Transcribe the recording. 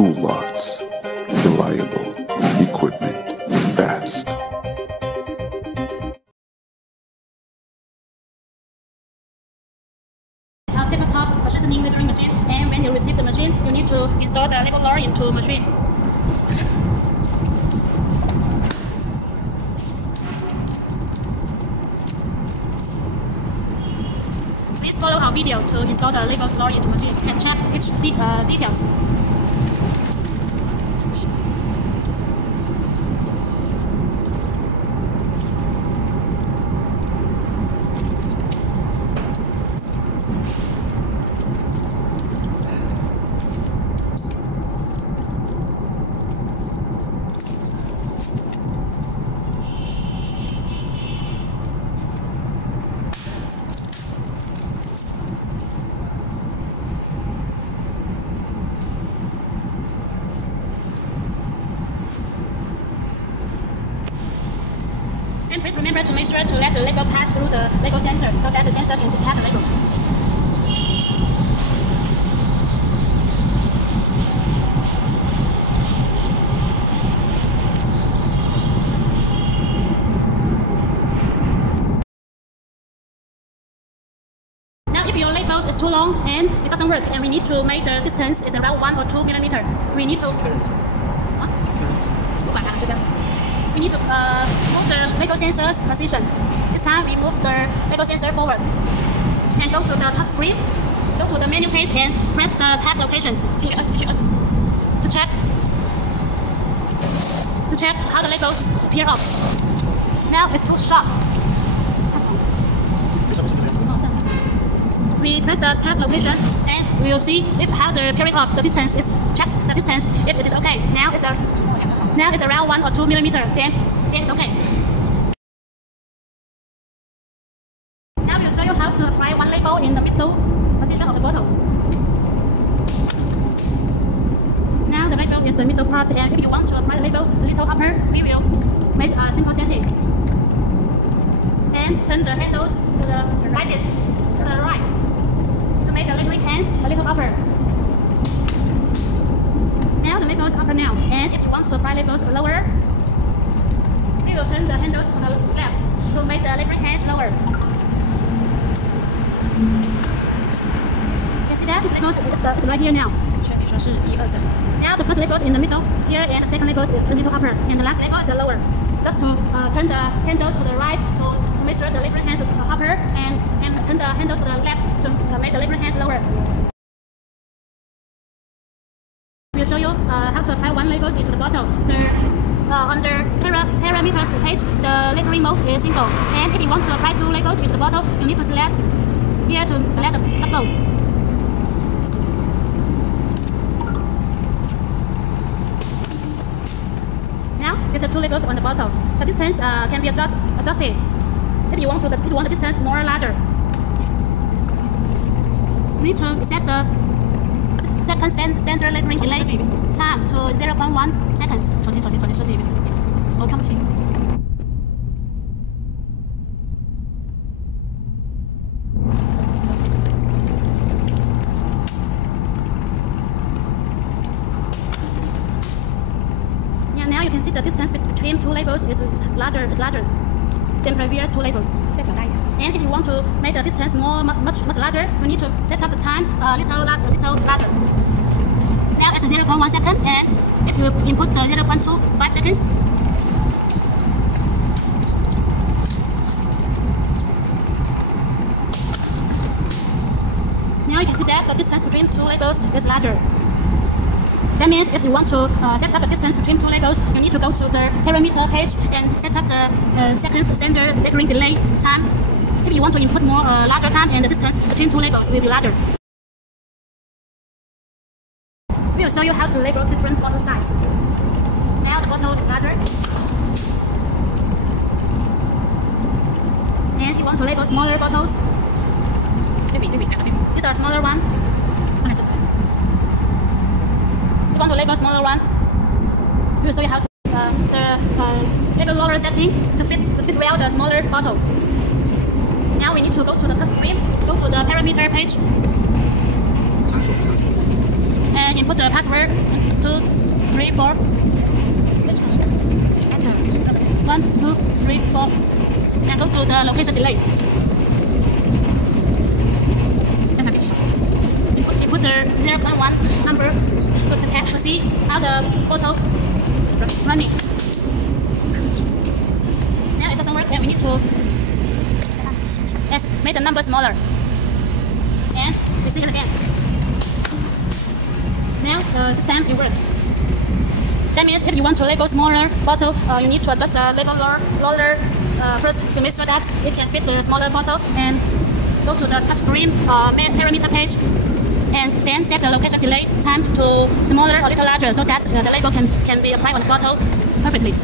tool lots, reliable equipment, fast. Tabletop positioning labeling machine, and when you receive the machine, you need to install the label loader into the machine. Please follow our video to install the label loader into the machine and check each details. And please remember to make sure to let the label pass through the label sensor so that the sensor can detect the labels. Now if your label is too long and it doesn't work and we need to make the distance is around 1 or 2 millimeters, we need to we need to move the label sensor's position. This time we move the label sensor forward and go to the top screen, go to the menu page and press the tab locations to check how the labels appear up. Now it's too short. We press the tab location and we will see if how the appearing of the distance is check the distance if it is okay. Now it's around 1 or 2 millimeters, then it's okay. Now we'll show you how to apply one label in the middle position of the bottle. Now the label is the middle part, and if you want to apply the label a little upper, we will make a simple setting. And turn the handles to the right to make the labeling hands a little upper. Now the label is upper now, and if you want to apply labels lower, we will turn the handles to the left to make the labeling hands lower. You can see that this label is right here now. Now the first label is in the middle here, and the second label is a little upper, and the last label is lower. Just to turn the handle to the right to make sure the labeling hands are upper, and turn the handle to the left to make the labeling hands lower. We'll show you how to apply one labels into the bottle. On the parameters page, the labeling mode is single. And if you want to apply two labels into the bottle, you need to select here to select the upload. Now there's the two labels on the bottle. The distance can be adjusted if you want the distance more larger. We need to set the second standard labeling delay time to 0.1 seconds. 重新设置一遍。我看不清。Yeah, now you can see the distance between two labels is larger than previous two labels. And if you want to make the distance much larger, you need to set up the time a little larger. Now it's 0.1 second, and if you input 0.25 seconds, now you can see that the distance between two labels is larger. That means if you want to set up the distance between two labels, you need to go to the parameter page and set up the second standard labeling delay time. If you want to input more larger time, and the distance between two labels will be larger. We will show you how to label different bottle size. Now the bottle is larger. And you want to label smaller bottles. These are smaller one. You want to label smaller one. We will show you how to the label lower setting to fit well the smaller bottle. Now we need to go to the touch screen, go to the parameter page, and input the password. 2, 3, 4. 1, 2, 3, 4. And go to the location delay. You put the 0.1 number to see how the photo running. Now it doesn't work, then we need to make the number smaller. And we see it again. Now the stamp will work. That means if you want to label smaller bottle, you need to adjust the label roller first to make sure that it can fit the smaller bottle, and go to the touch screen parameter page, and then set the location delay time to smaller or little larger so that the label can be applied on the bottle perfectly.